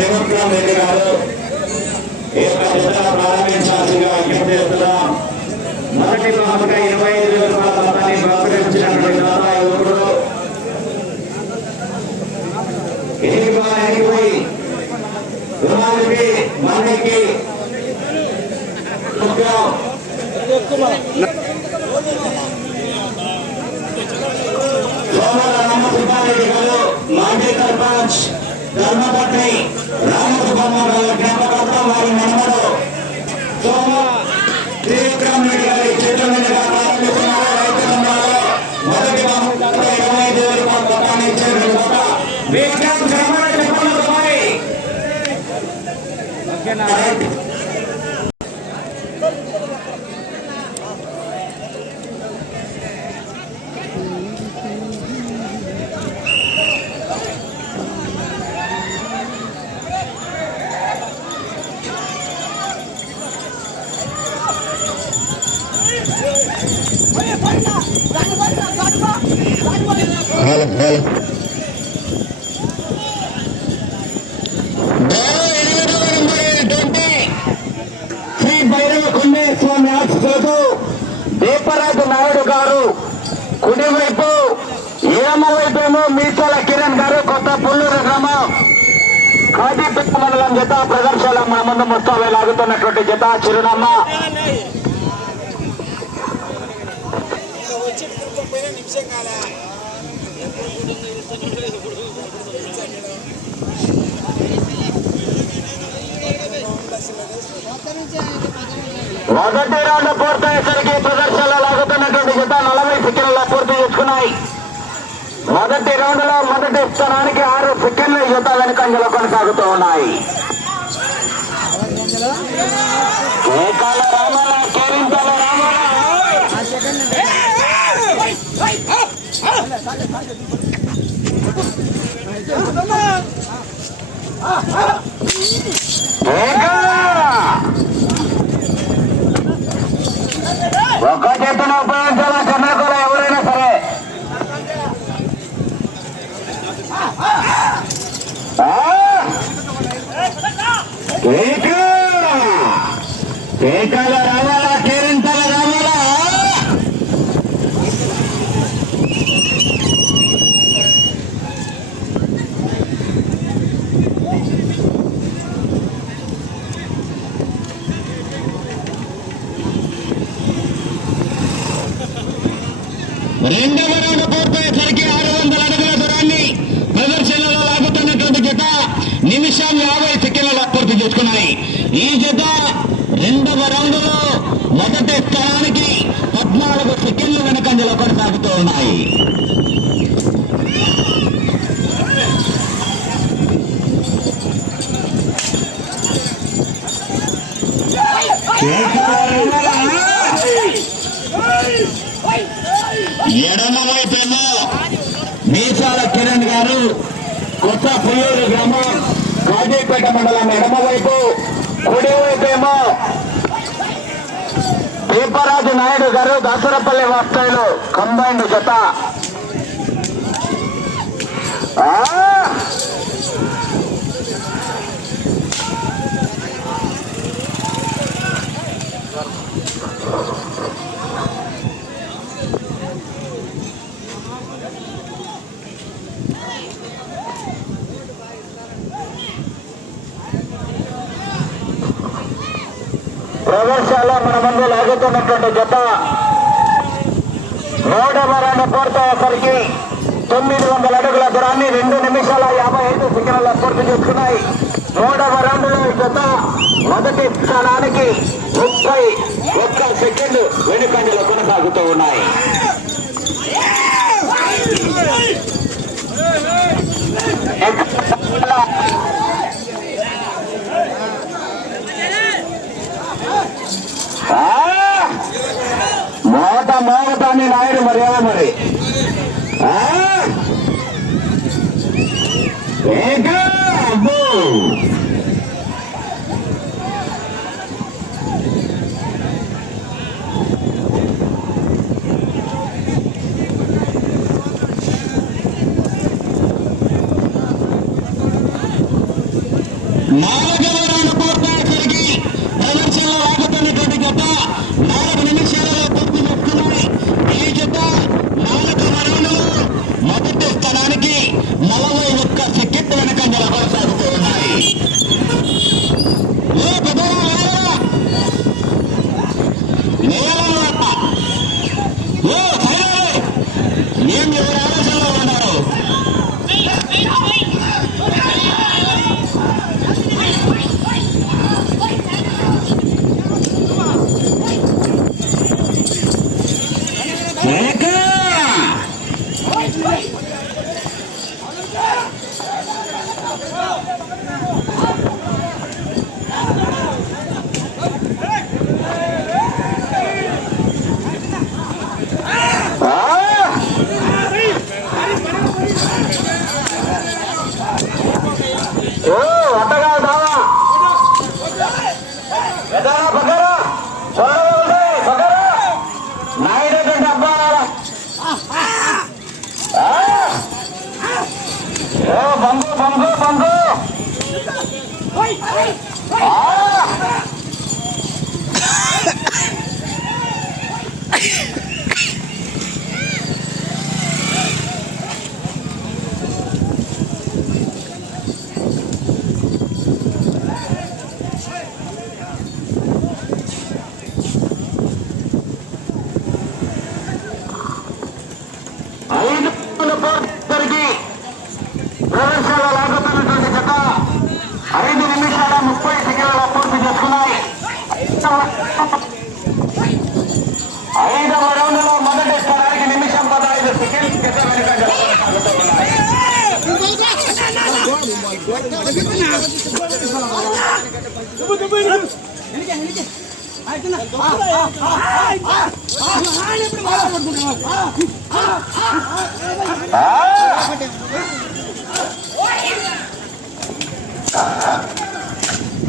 త్రివిక్రమ్ రెడ్డి గారు ఈ ధర్మపత్ని రామసుబ్బారావు శ్రీ భైరవ కొండేశ్వర చదువు దీపరాజు నాయుడు గారు కుడివైపు ఎడమ వైపేమో మీసాల కిరణ్ గారు కొత్త పుల్లూరు గ్రామం కాజీపేట మండలం జత ప్రదర్శన మన ముందు మొత్తం లాగుతున్నటువంటి జత చిరునామా వచ్చి పోయిన నిమిషం కాలే మొదటి రౌండ్ పూర్తయ్యేసరికి ప్రదర్శనలో లాగుతున్నటువంటి జత నలభై సెకండ్ల పూర్తి చేసుకున్నాయి. మొదటి రౌండ్లో మొదటి స్థానానికి ఆరు సెకండ్ల జత వెనుకంజలో కొనసాగుతూ ఉన్నాయి. ఏకాల కేకా! ఒక చేతిని ఉపయోగించాలా చెన్నకోల ఎవరైనా సరే ఆ! కేక! రౌండ్లో మొదటి స్థానానికి పద్నాలుగు సెకండ్లు వెనకంజలో కొనసాగుతూ ఉన్నాయి. ఎడమవైపేమో మీసాల కిరణ్ గారు కొత్త పుల్లూరు గ్రామం కాజీపేట మండలం ఎడమవైపు కుడివైపేమో దీపరాజు నాయుడు గారు దాసరపల్లి వాస్తవ్యులు కంబైండ్ జత. ప్రదర్శాల మన ముందు లాగుతున్నటువంటి జత మూడవ రౌండ్ పూర్తయ్యేసరికి తొమ్మిది వందల అడుగుల దూరాన్ని రెండు నిమిషాల యాభై ఐదు సెకండ్ల పూర్తి చేసుకున్నాయి. మూడవ రౌండ్ జత మొదటి స్థానానికి ముప్పై ఒక్క సెకండ్ వెనుకంజలు కొనసాగుతూ ఉన్నాయి. ఆ! మోట మోగటాన్ని నాయుడు మరి ఏమో మరి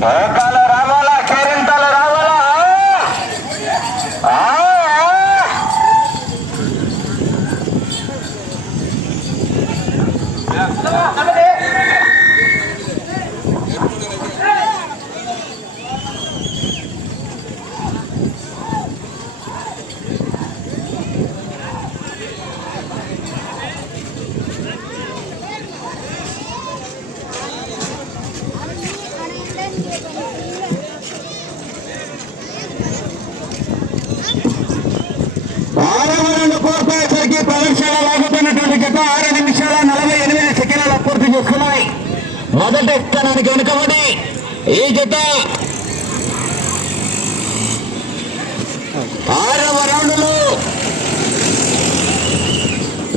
கரக்கால ప్రదర్శన లాగుతున్నటువంటి గత ఆరు నిమిషాల నలభై ఎనిమిది సెకండ్ల పూర్తి చేస్తున్నాయి. మొదటి స్థానానికి వెనుకబడి ఈ జత ఆరవ రౌండ్లో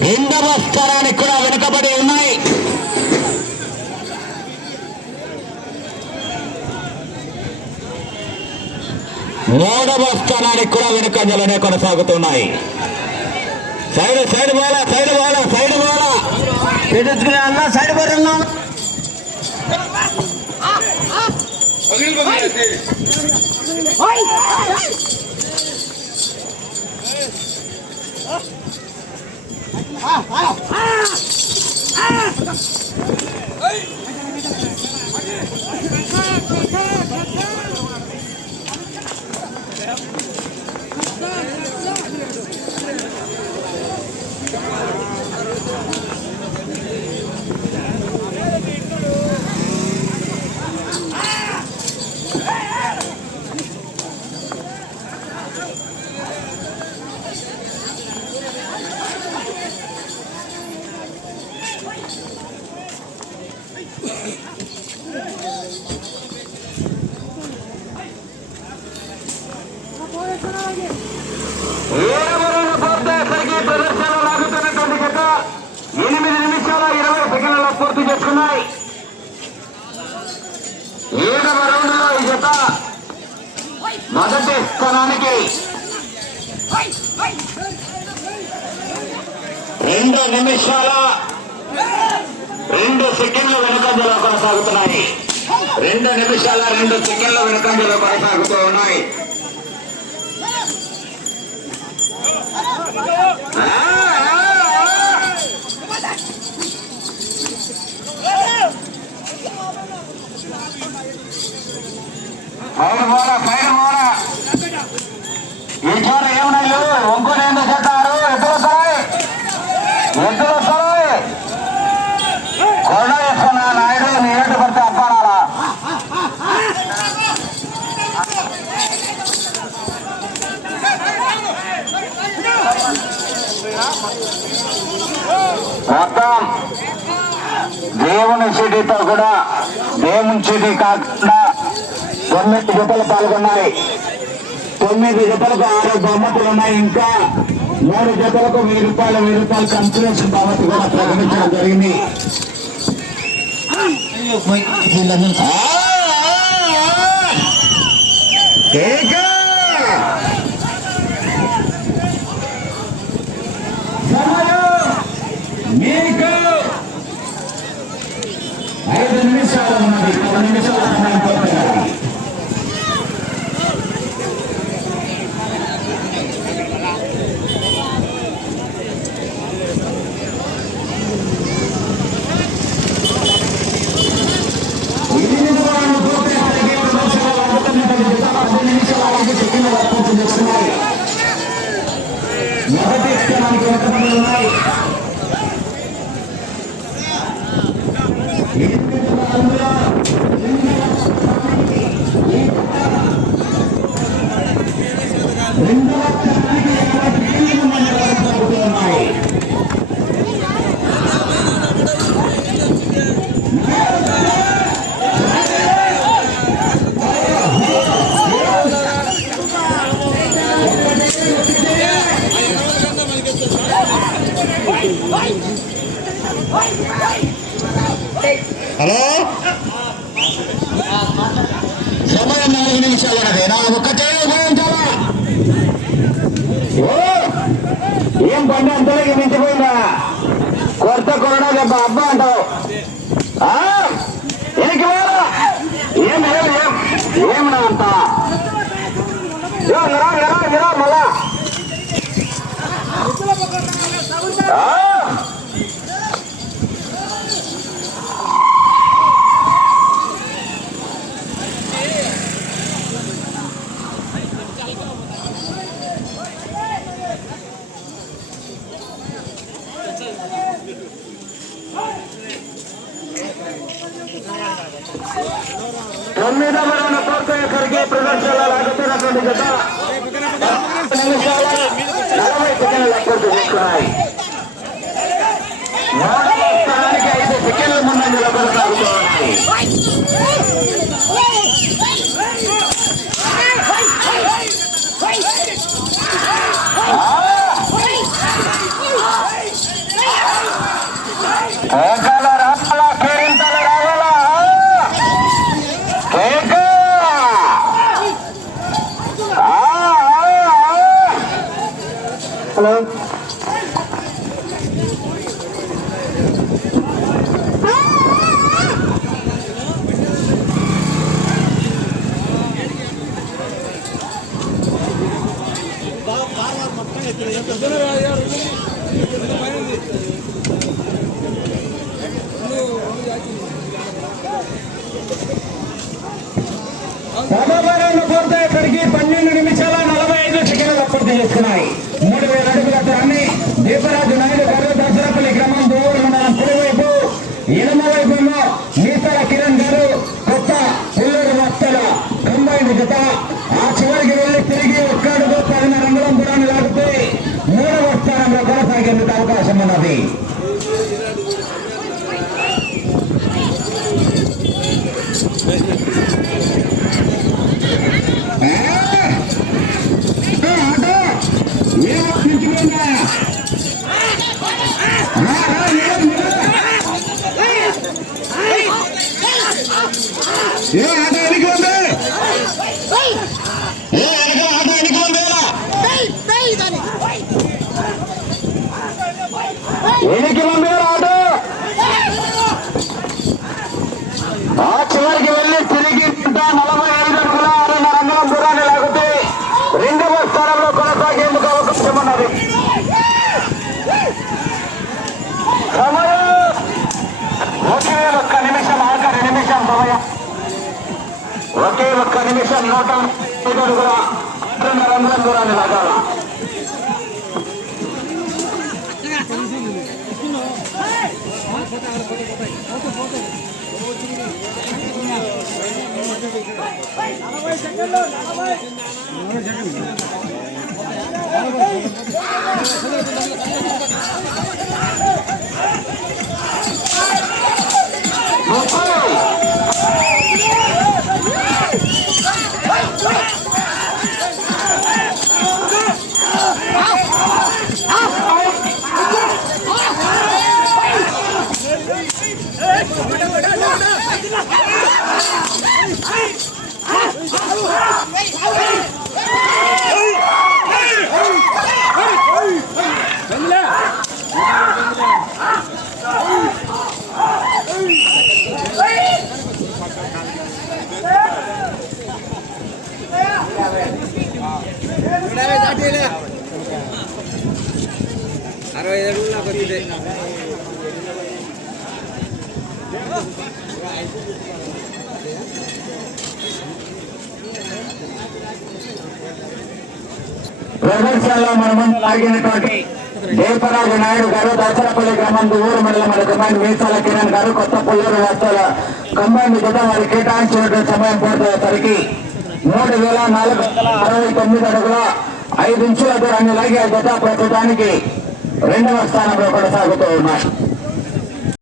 రెండవ స్థానానికి కూడా వెనుకబడి ఉన్నాయి. మూడవ స్థానానికి కూడా వెనుకంజలనే కొనసాగుతున్నాయి. సైడ్ సైడ్ బాల సైడ్ బాల సైడ్ బాల ఎదుర్కొనే అన్న సైడ్ బాల్ ఏడుగురు ఏడవ రౌండ్లో ఈ జత మొదటి స్థానానికి రెండు నిమిషాల రెండు సెకండ్ల వెనుకంజలో కొనసాగుతున్నాయి రెండు నిమిషాల రెండు సెకండ్ల వెనుకంజలో కొనసాగుతూ ఉన్నాయి మొత్తం దేవుని చీటీతో కూడా దేవుని చీటీ కాకుండా తొమ్మిది జతలు పాల్గొన్నాయి. తొమ్మిది జతలకు ఆరు బహుమతులు ఉన్నాయి. ఇంకా మూడు జతలకు వెయ్యి రూపాయలు వెయ్యి రూపాయలు కన్సలేషన్ బహుమతి కూడా ప్రకటించడం జరిగింది. ఆ, ఆ, ఆ. ఏక! సమయం మీకు ఐదు నిమిషాలు ఉన్నది ఒక్కటే ఒక్క ఉపయోగించాలా ఏం పండు అంతలోకి మించిపోయిందా కొత్త కొరడా దెబ్బ అబ్బా అంటావు. ఆ, ఎనికి ఏం ఏం ఏం ఏం నా అంత? మళ్ళా ఆ, తొమ్మిదవ రౌండ్ పూర్తయ్యేసరికి ప్రదర్శనలో లాగుతున్నటువంటి జత నిమిషాల నలభై సెకండ్ల పూర్తి చేసుకున్నాయి మూడవ స్థానానికి ఐదు సెకండ్ల ముందంజలో కొనసాగుతూ ఉన్నాయి కేకల రావాల కేరింతలు రావాల కేక ఆ, ఆ, ఆ. హలో పదవరణ పూర్తయ్యేసరికి పన్నెండు నిమిషాల నలభై ఐదు సెకండ్లు పూర్తి చేసుకున్నాయి ఎనికి ఉంది ఆటో. ఆ చివరికి వెళ్ళి తిరిగి నలభై ఐదు అడుగుల ఆరున్నర అంగుళం దూరాన్ని లాగితే రెండవ స్థానంలో కొనసాగేందుకు అవకాశం ఉన్నది. సమయం. ఒకే ఒక్క నిమిషం ఆఖరి నిమిషం సమయం. ఒకే ఒక్క నిమిషం నూట ఐదు అడుగుల రెండున్నర అంగుళాల దూరాన్ని లాగాల. ముప్పై ప్రదర్శనలో లాగినటువంటి నాయుడు గారు దసరపల్లి గ్రామం ఊరు మండలం మన కమాండ్ మీసాల కిరణ్ గారు కొత్త పుల్లూరు వస్తువుల కంబైన్ జత వారి కేటాయించినటువంటి సమయం పూర్తయ్యేసరికి మూడు వేల నాలుగు వందల అరవై తొమ్మిది అడుగుల ఐదు ఇంచుల దూరాన్ని లాగే గత జత ప్రస్తుతానికి రెండవ స్థానంలో కొనసాగుతూ ఉన్నాయి.